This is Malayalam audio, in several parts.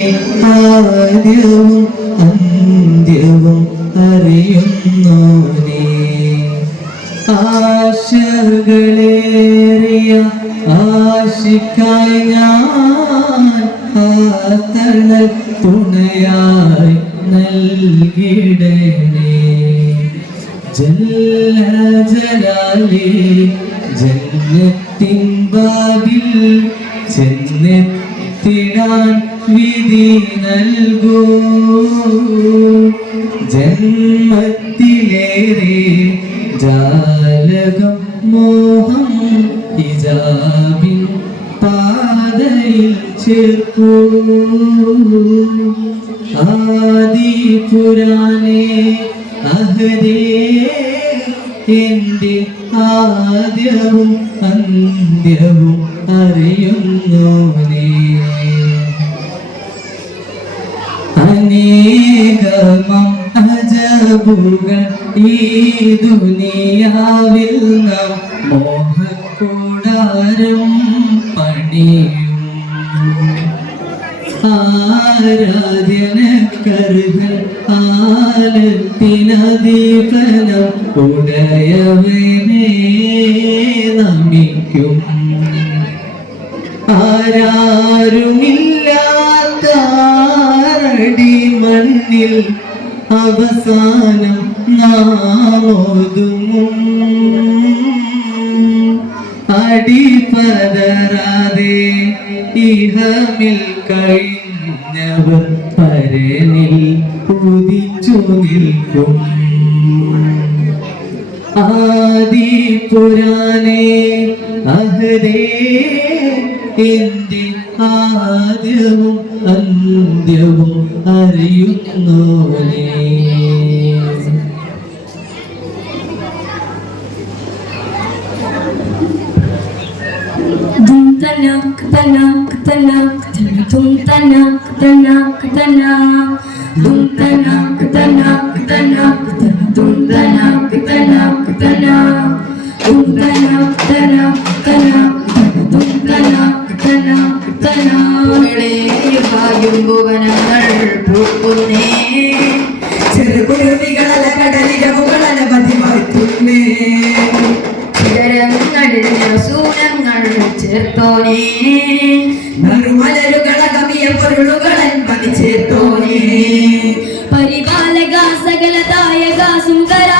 ആദ്യവും അന്ത്യവും അറിയുന്നോനേ ആശകളേറിയ ആശിക്കായി ഞാൻ ആത്തണൽ തുണയായി നൽകിടണേ ജല്ല ജലാലേ ജന്നത്തിൻ ബാബിൽ ചെന്നെത്തിടാൻ വിധി നൽകൂ. ജന്മത്തിലേറെ ജാലകം മോഹം ഹിജാബിൻ പാതയിൽ ചേർക്കൂ. ആദി പുരാണേ അഹദേ എന്റെ ആദ്യവും അന്ത്യവും അറിയുന്നോനേ അജബുകൾ ഈ ദുനിയാവിൽ നാം മോഹക്കൂടാരം പണിയും. ആരാധ്യനക്കരുകൾ ആലത്തിനദീപനം ഉടയവനെ നമിക്കും. ആരാരുമില്ലാത്തടി മണ്ണിൽ അവസാനം നാമോതും അടിപതരാതെ ഇഹമിൽ കഴിഞ്ഞവർ പരനിൽ ഉദിച്ചു നിൽക്കും. ആദി പുരാണേ അഹരേ എന്റെ ആദ്യവും അന്ത്യവും അറിയുന്നവനെ തനാക്ക് തനാക്ക് തനാക്ക് തും തനാക്ക് തനാക്ക് തനാക്ക് തും തനാക്ക് തനാക്ക് തനാക്ക് തും തനാക്ക് തനാക്ക് തനാക്ക് തും തനാക്ക് തനാക്ക് തനാക്ക് പരിപാലക സകലതായക സുന്ദരാചനാണി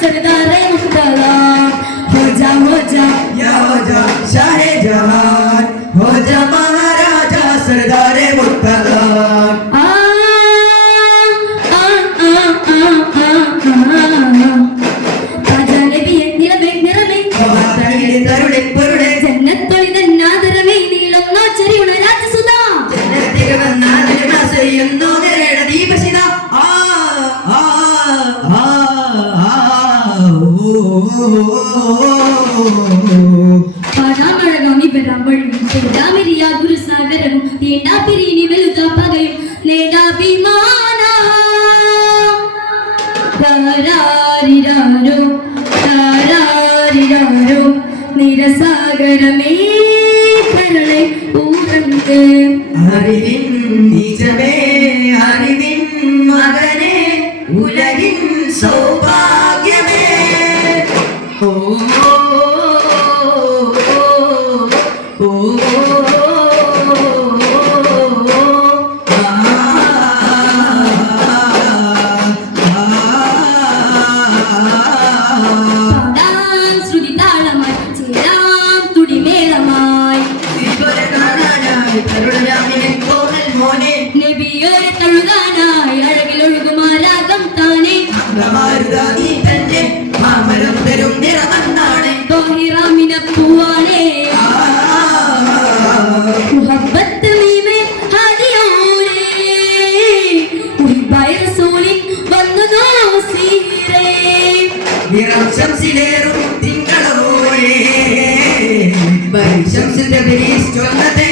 सरदार oh, നബിയൊരു തൊഴുകാനായി അഴകിലൊഴുകുമാരാകം താനെ. മാമരം തരും നിറമെന്നാണ് പൂവാണേ. മുഹബത്ത് മീമേ ശംസിലേറും തിങ്കളോരേ ശംസിന്റെ ബിരീസ് ചൊന്നതേ.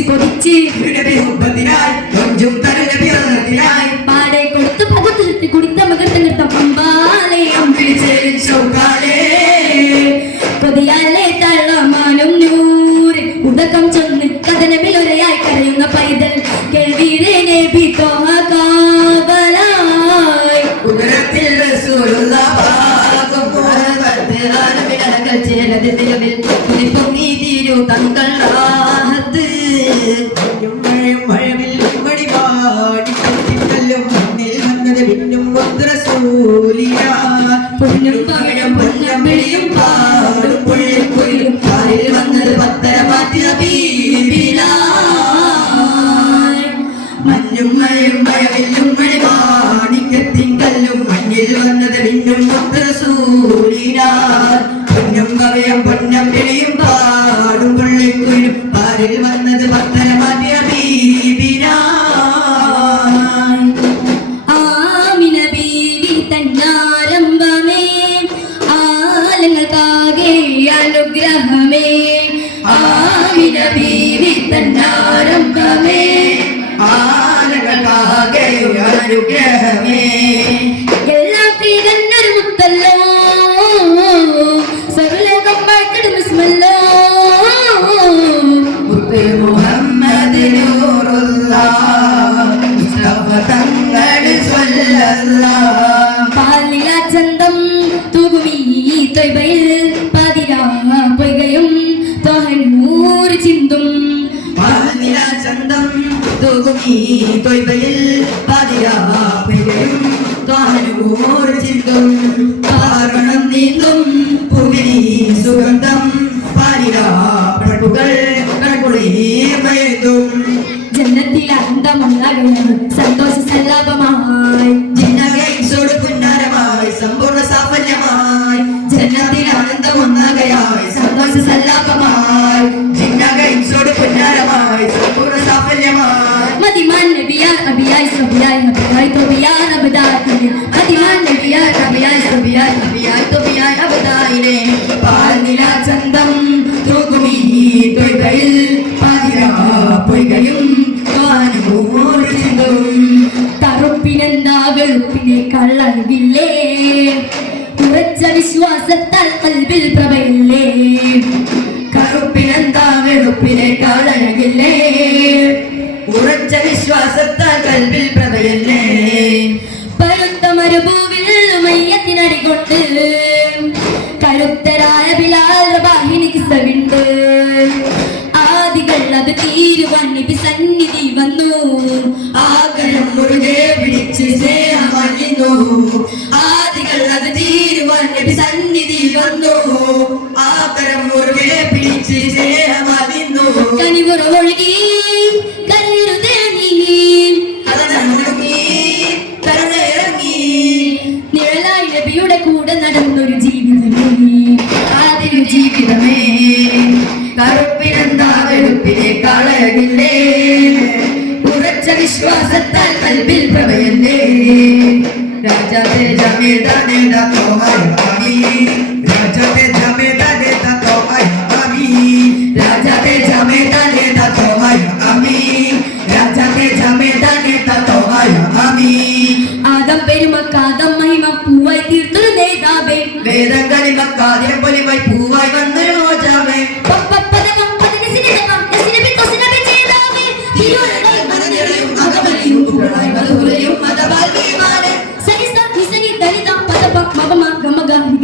നിറച്ച് കൊതിച്ച് പാടെ കൊടുത്തു പകുത്തിരുത്തി കുടിത്ത മകർത്ത നൃത്തം പമ്പാലയം അമ്പിളിച്ചേരിൻ ചൗക്കാലേ. കൊതിയാലെ തള്ളമാനും നൂറ് ഉദകം ചൊന്ന് കഥനമിലൊരയായി കരയുന്ന പൈതൽ കേൾവീരെ നബി അനുഗ്രഹമേ ആമിന ബീവി തന്നാരംഭമേ. ആനകൾക്കാകെ അനുഗ്രഹമേ എല്ലാം തിരഞ്ഞൊരു മുത്തല്ലോ. തൂകുമീ തൊയ്ബയിൽ പാതിരാ പെയ്യും താനൂർ ചിന്തും പാരണം നീന്തും പുവിനി സുഗന്ധം പാലിരാ പട്ടുകൾ കൺകുളിർമയതും ജന്നത്തിൽ അന്തമുള്ള സന്തോഷ കറുപ്പിനെന്താ വെളുപ്പിനെ കള്ളറിവില്ലേ ഉറച്ച വിശ്വാസത്താൽ കൽവിൽ പ്രഭയില്ലേ കറുപ്പിനെന്താ വെളുപ്പിനെ കാളഴകില്ലേ ഉറച്ച വിശ്വാസത്താൽ കൽവിൽ പ്രഭയല്ലേ പരുത്ത മരുഭൂവിൽ മയ്യത്തിനടികൊണ്ട് കരുത്തരായ ബിലാൽ റബാഹിനിക്ക് സവിണ്ട് ആദികൾ അത് തീരുവാൻ നബി വിശ്വാസത്താൽ കൽവിൽ പ്രഭയന്നേ രാജാതെ ജമേദാ നേതാക്കോ ആയി രാജാതെ ജമേദാ നേതാക്കോ ആയി രാജാതെ ജമേദാ നേതാക്കോ ആയി രാജാതെ ജമേദാ നേതാക്കോ ആയി ആദം പെരുമക്കാദം മഹിമ പൂവായി തീർത്തൊരു നേതാവേ വേദങ്ങളിൽ മക്കാതെ പൊലിമായി പൂ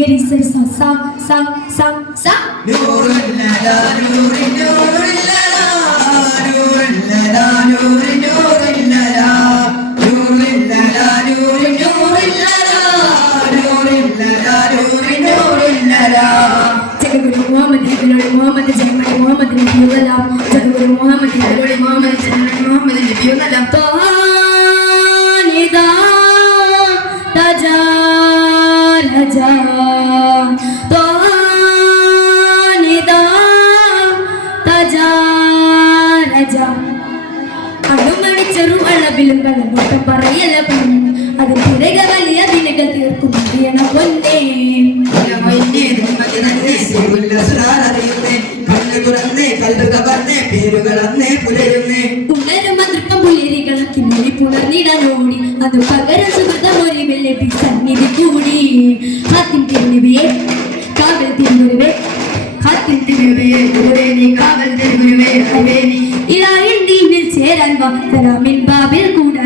സരിസ സ സ സ സ നൂറുല്ലലാ നൂറി നൂറുല്ലലാ നൂറുല്ലലാ നൂറി നൂറുല്ലലാ നൂറുല്ലലാ നൂറി നൂറുല്ലലാ നൂറുല്ലലാ നൂറി നൂറുല്ലലാ ജഗഗുരു മുഹമ്മദ് നബിയുടെ മുഹമ്മദ് ജന്മി മുഹമ്മദ് നബിയുള്ള ജഗഗുരു മുഹമ്മദ് ജന്മി മുഹമ്മദ് പറയല പെണ്ണ് അത് തിരക വലിയ ദിനകൾ തീർക്കും മതിയണ പൊന്നേ. മൊയ്നേ നിമ്മതി നന്നേ സിറുല്ലസുരാരറിയുന്നേ കണ്ണ് തുറന്നേ കൽവ് കവർന്നേ പേരുകളന്നേ പുലരുന്നേ. ഉണരും അതൃപ്പം പുലരികൾ കിന്നരി പുണർന്നിടനോടി അത് പകരം സുഹൃതമൊരു വെള്ളി സന്നിധി കൂടി. ഹാത്തിൻ തിരുവിയെ കാവൽ തിരുവരുവേ ഹാത്തിൻ തിരുവയെ ഗുരുവേ നീ കാവൽ ഹരേ നീ. ഇലാഹിന്ദീനിൽ ചേരാൻ വാ സലാമിൻ ബാബിൽ കൂടാൻ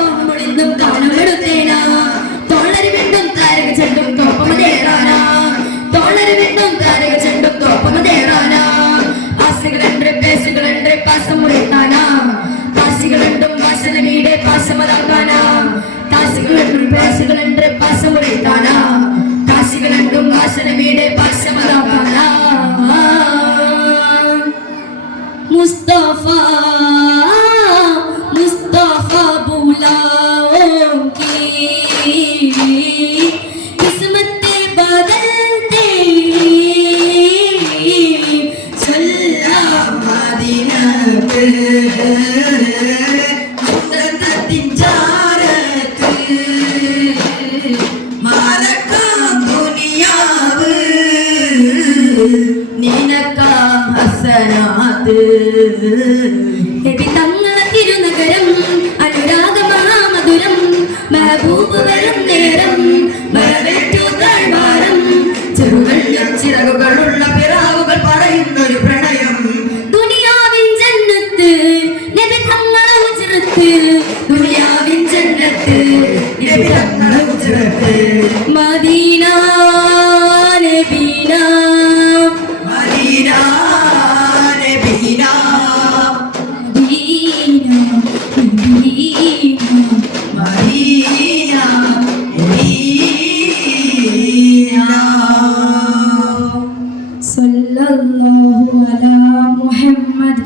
കൊണ്ടും തോമൊളിന്തും കാണമെടുത്തേനാ തോളരി വീണ്ടും താരക ചെണ്ടും തോപ്പമതേറാനാ തോളരി വീണ്ടും താരക ചെണ്ടും തോപ്പമതേറാനാ ആശകളുണ്ട് പേശികളുണ്ട് പാസമുറത്താനാ താശികളുണ്ടും വാസന വീടെ പാശമതാക്കാനാ இரவுகளுள்ள பெறாவுகள் படையுள்ளொரு பிரணயம். துனியாவின் ஜன்னத்து நபி தங்களை உச்சிரத்து துனியாவின் ஜன்னத்து நபி மதீனா